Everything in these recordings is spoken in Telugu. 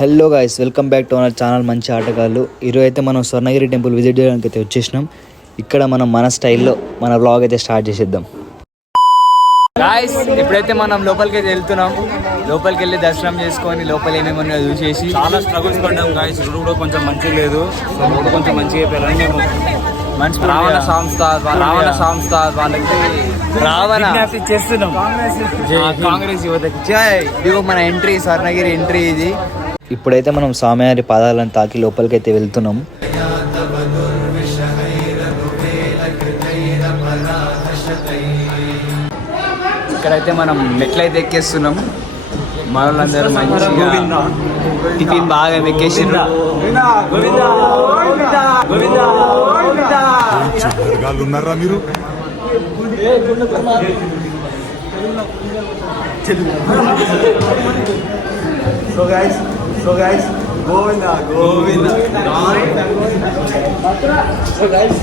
Hello guys, welcome back to our channel మంచి ఆటగాళ్ళు. ఈరోజు అయితే మనం స్వర్ణగిరి టెంపుల్ విజిట్ చేయడానికి అయితే వచ్చేసినాం. ఇక్కడ మనం మన స్టైల్లో మన వ్లాగ్ అయితే స్టార్ట్ చేసేద్దాం. గాయస్, ఇప్పుడైతే మనం లోపలికి అయితే వెళ్తున్నాం. లోపలికి వెళ్ళి దర్శనం చేసుకొని లోపల ఏమేమి ఉన్నాయో చూసేసి చాలా స్ట్రగుల్స్ పడ్డాం గాయస్. రోడ్ కూడా కొంచెం మంచిగా లేదు. రోడ్ కొంచెం మంచిగా అయిపోయారు. మేము రావణ సంస్థ వాళ్ళకి చేస్తున్నాం. కాంగ్రెస్ యువతకి జై. ఇదిగో మన ఎంట్రీ, స్వర్ణగిరి ఎంట్రీ ఇది. ఇప్పుడైతే మనం స్వామివారి పాదాలను తాకి లోపలికి అయితే వెళ్తున్నాం. ఇక్కడైతే మనం మెట్లయితే ఎక్కేస్తున్నాం. మనలందరూ మంచిగా టిఫిన్ బాగా ఎక్కేసిండ్రు. ఉన్నారా మీరు? So guys, Govinda. So guys,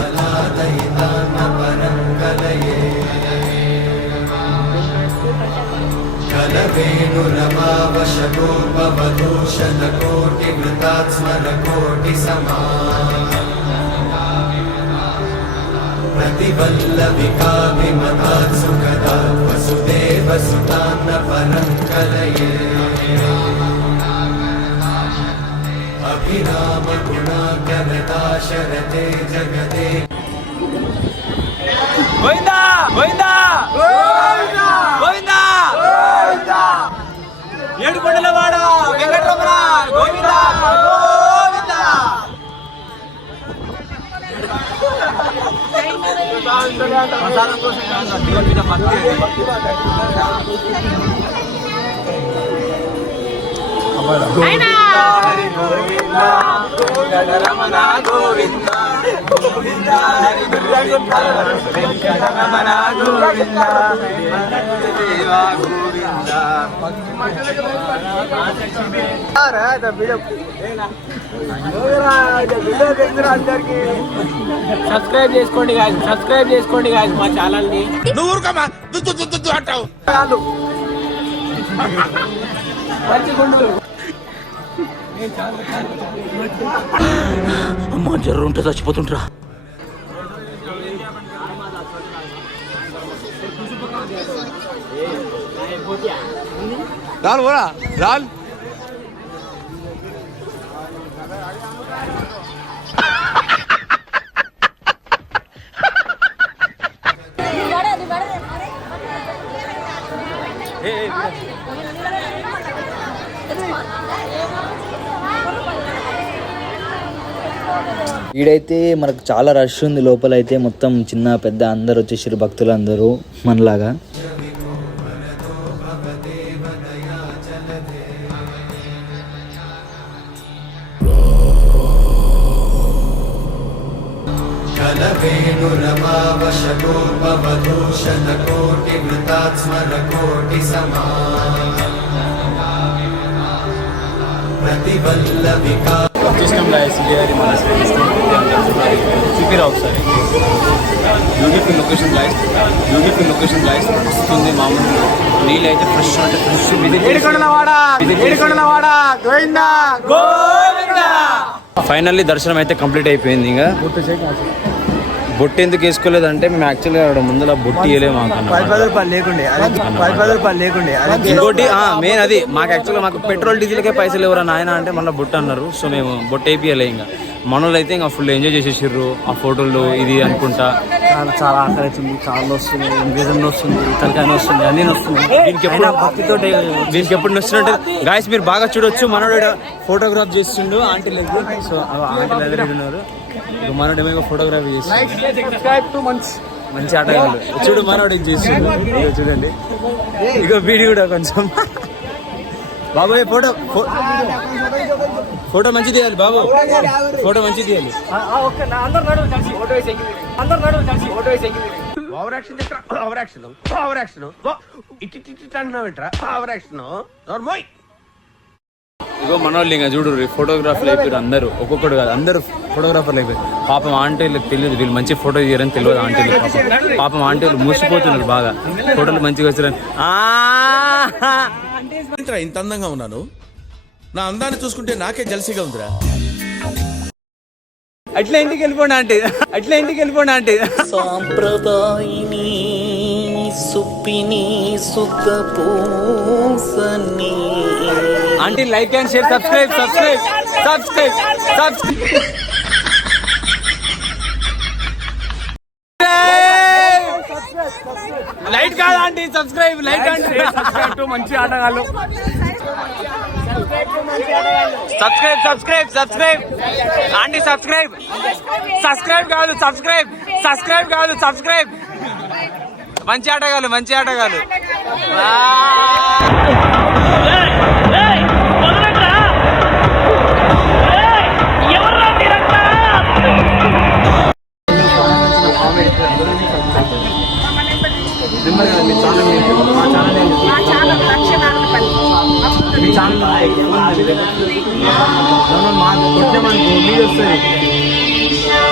కలవేణు రమావశగోపవదూషణ కోటి మృతాత్మన కోటి సమా ప్రతివల్లవికా విమతాత్ సుఖదా వసుదేవ సుతాన్న పరం కలయే అభిరామ గుణాకరదాశరథే జగదే. గోవిందా గోవిందా గోవిందా గోవిందా ఏడుకొండలవాడ వెంకటరమణ గోవిందా గోవిందా. ప్రసాదం కోసం దేవుడి మీద భక్తి. గోవిందా హరి గోవిందా వెంకటరమణ గోవిందా గోవిందా హరి గోవిందా వెంకటరమణ గోవిందా దేవా గోవిందా. సబ్స్క్రైబ్ చేసుకోండి గాయ్స్ మా ఛానల్ ని. అంటావు అమ్మా జర్ర ఉంటే చచ్చిపోతుంటరా. రాల్ పోరా రాల్. ఈడైతే మనకు చాలా రష్ ఉంది. లోపల అయితే మొత్తం చిన్న పెద్ద అందరు వచ్చేసారు, భక్తులు అందరూ మనలాగా. కలవేణు రమావశగోపవదూషణ కోటి మృతాత్మన కోటి సమా ప్రతివల్లవికా. వచ్చేసినాం గాయస్. మన చూపిరా ఒకసారి. Beautiful location guys. వస్తుంది మామూలు నీళ్ళు అయితే ఫ్రెష్ అంటే ఫ్రెష్. ఫైనల్లీ దర్శనం అయితే కంప్లీట్ అయిపోయింది. ఇంకా బొట్టు ఎందుకు వేసుకోలేదంటే మేము యాక్చువల్గా ముందులో బొట్టి వేయలేము. ఇంకోటి మెయిన్ అది మాకు యాక్చువల్గా మాకు పెట్రోల్ డీజిల్కే పైసలు ఎవరా నాయన అంటే మళ్ళీ బొట్టు అన్నారు. సో మేము బొట్టు వేయలే. ఇంకా మనోళ్ళు అయితే ఇంకా ఫుల్ ఎంజాయ్ చేసేసారు ఆ ఫోటోలు ఇది అనుకుంటా. చాలా ఆకలి అవుతుంది, కాళ్ళు వస్తుంది, వేదన వస్తుంది, తలకాయ వస్తుంది, అన్నీ వస్తున్నాయి. దీనికి ఎప్పుడు నచ్చినట్టు గాయస్ మీరు బాగా చూడొచ్చు. మనోడు ఫోటోగ్రాఫ్ చేస్తుండు, ఆంటీలు లేదు. సో ఆంటీలు ఎదురు ఉన్నారు. మనోడు ఏమో ఫోటోగ్రఫీ చేస్తుండు. మంచి ఆటగాళ్ళు చూడు. మనోడు చేస్తుండు, చూడండి. ఇక వీడియో కూడా కొంచెం బాబోయ్ ఫోటో మంచి తీయాలి బాబు. ఫోటో మంచి తీయాలి. ఇగో మనోళ్ళు ఇంకా చూడు ఫోటోగ్రాఫర్లు అయిపోయారు అందరూ. ఒక్కొక్కడు కాదు, అందరూ ఫోటోగ్రాఫర్లు అయిపోయారు. పాపం ఆంటీలకు తెలియదు వీళ్ళు మంచి ఫోటో తీయరని తెలియదు ఆంటీలు. పాపం ఆంటీలు మూసిపోతున్నారు బాగా, ఫోటోలు మంచిగా వచ్చారని. ఇంత అందంగా ఉన్నాను, నా అందాన్ని చూసుకుంటే నాకే జలసిగా ఉందిరా. అట్లా ఇంటికి వెళ్ళిపోండి ఆంటీ సాంప్రదాయిని సుప్పిని సుఖపూసని aunty like and share subscribe light కాదు aunty subscribe like and share subscribe to మంచి ఆటగాళ్ళు సబ్స్క్రైబ్ ఆంటీ సబ్స్క్రైబ్ కాదు మంచి ఆటగాళ్ళు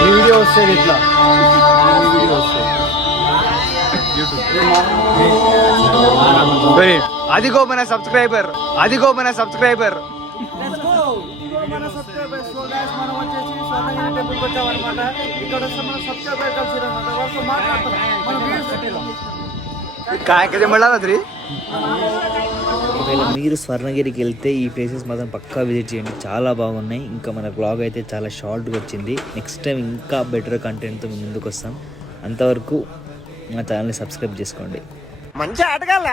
వీడియో వస్తుంది ఇట్లా అదిగో మన సబ్స్క్రైబర్ ఒకవేళ మీరు స్వర్ణగిరికి వెళ్తే ఈ ప్లేసెస్ మాత్రం పక్కా విజిట్ చేయండి, చాలా బాగున్నాయి. ఇంకా మన బ్లాగ్ అయితే చాలా షార్ట్గా వచ్చింది. నెక్స్ట్ టైం ఇంకా బెటర్ కంటెంట్తో మేము ముందుకు వస్తాం. అంతవరకు మా ఛానల్ని సబ్స్క్రైబ్ చేసుకోండి. మంచి ఆటగాళ్ళ